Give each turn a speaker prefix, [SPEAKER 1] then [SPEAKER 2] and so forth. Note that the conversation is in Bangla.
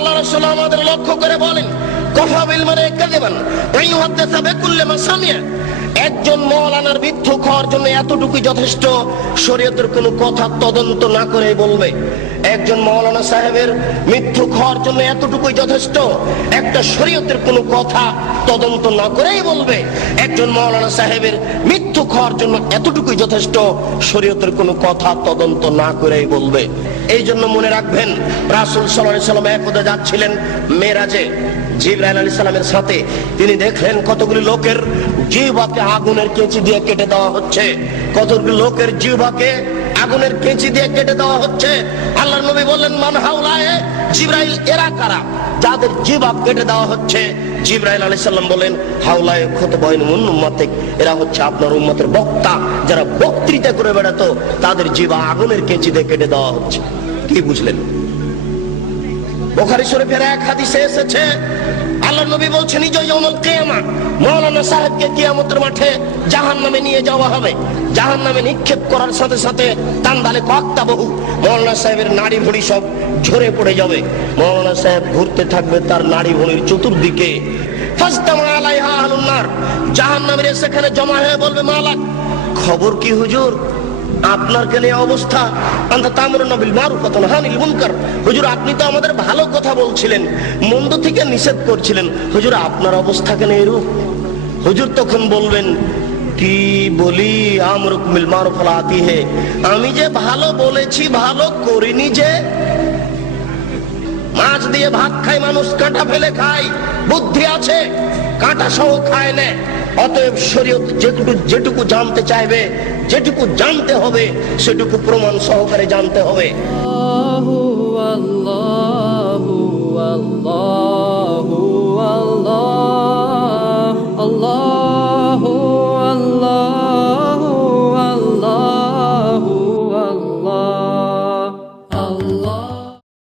[SPEAKER 1] আল্লাহ রসুল আমাদের লক্ষ্য করে বলেন কফা বিল মানে কাযিবান ওই হতে সাবে কুল্লে সামিয়া। একজন মৌলানার মিথ্যুক খাওয়ার জন্য এতটুকুই যথেষ্ট, শরীয়তের কোনো কথা তদন্ত না করে বলবে। একজন মৌলানা সাহেবের মৃত্যু খাওয়ার জন্য এতটুকুই যথেষ্ট, একটা শরীয়তের কোনো কথা তদন্ত না করেই বলবে। একজন মৌলানা সাহেবের মৃত্যু খাওয়ার জন্য এতটুকুই যথেষ্ট, শরীয়তের কোনো কথা তদন্ত না করেই বলবে। এই জন্য মনে রাখবেন, রাসুল সাল্লাহ সাল্লাম একদা যাচ্ছিলেন মেরাজে। জিব্রাইল আলী সালামের সাথে তিনি দেখলেন কতগুলি লোকের জিহ্বাকে আগুনের কেঁচি দিয়ে কেটে দেওয়া হচ্ছে। কতগুলি লোকের জিহ্বাকে আগুনের কেঁচি দিয়ে কেটে দেওয়া হচ্ছে। আল্লাহ নবী বললেন, মান হাউলায়ে জিব্রাইল, এরা কারা? যাদের জিহ্বা কেটে দেওয়া হচ্ছে। জিব্রাইল আলী সাল্লাম বলেন হাউলায় ক্ষত বয়ন উম্মাতিক, এরা হচ্ছে আপনার উম্মতের বক্তা। যারা বক্তৃতা করে বেড়াতো, তাদের জিহ্বা আগুনের কেঁচি দিয়ে কেটে দেওয়া হচ্ছে। কি বুঝলেন? বোখারি শরীফের এক হাদিসে এসেছে আল্লাহ নবী বলছেন নিজয় ইয়াউমুল কিয়ামা মাওলানা সাহেবকে কিয়ামতের মাঠে জাহান্নামে নিয়ে যাওয়া হবে। জাহান্নামে নিক্ষেপ করার সাথে সাথে তান্দালে কক্তা বহু মাওলানা সাহেবের নাড়ি ভুড়ি সব ঝরে পড়ে যাবে। মাওলানা সাহেব ঘুরতে থাকবে তার নাড়ি ভুড়ির চতুর্দিকে। নার। জাহান্নামের সেখানে জমা হয়ে বলবে, মালাক, খবর কি হুজুর? আপনার কেন অবস্থা। আন্তা তামর নবিল মারু কথা হানিল মুনকার। হুজুর, আপনি তো আমাদের ভালো কথা বলছিলেন, মন্দ থেকে নিষেধ করছিলেন। হুজুর, আপনার অবস্থা কেন এরূপ? হুজুর তখন বলবেন, কি বলি আমরুক মিল মারুফ আতি হে আমি যে ভালো বলেছি, ভালো করিনি যে, মাছ দিয়ে ভাত খায়, মানুষ কাঁটা ফেলে খায়, বুদ্ধি আছে, কাঁটা সহ খায় না। অতএব শরীয়ত যেটুকু যেটুকু জানতে চাইবে যেটুকু জানতে হবে সেটুকু প্রমাণ সহকারে জানতে হবে।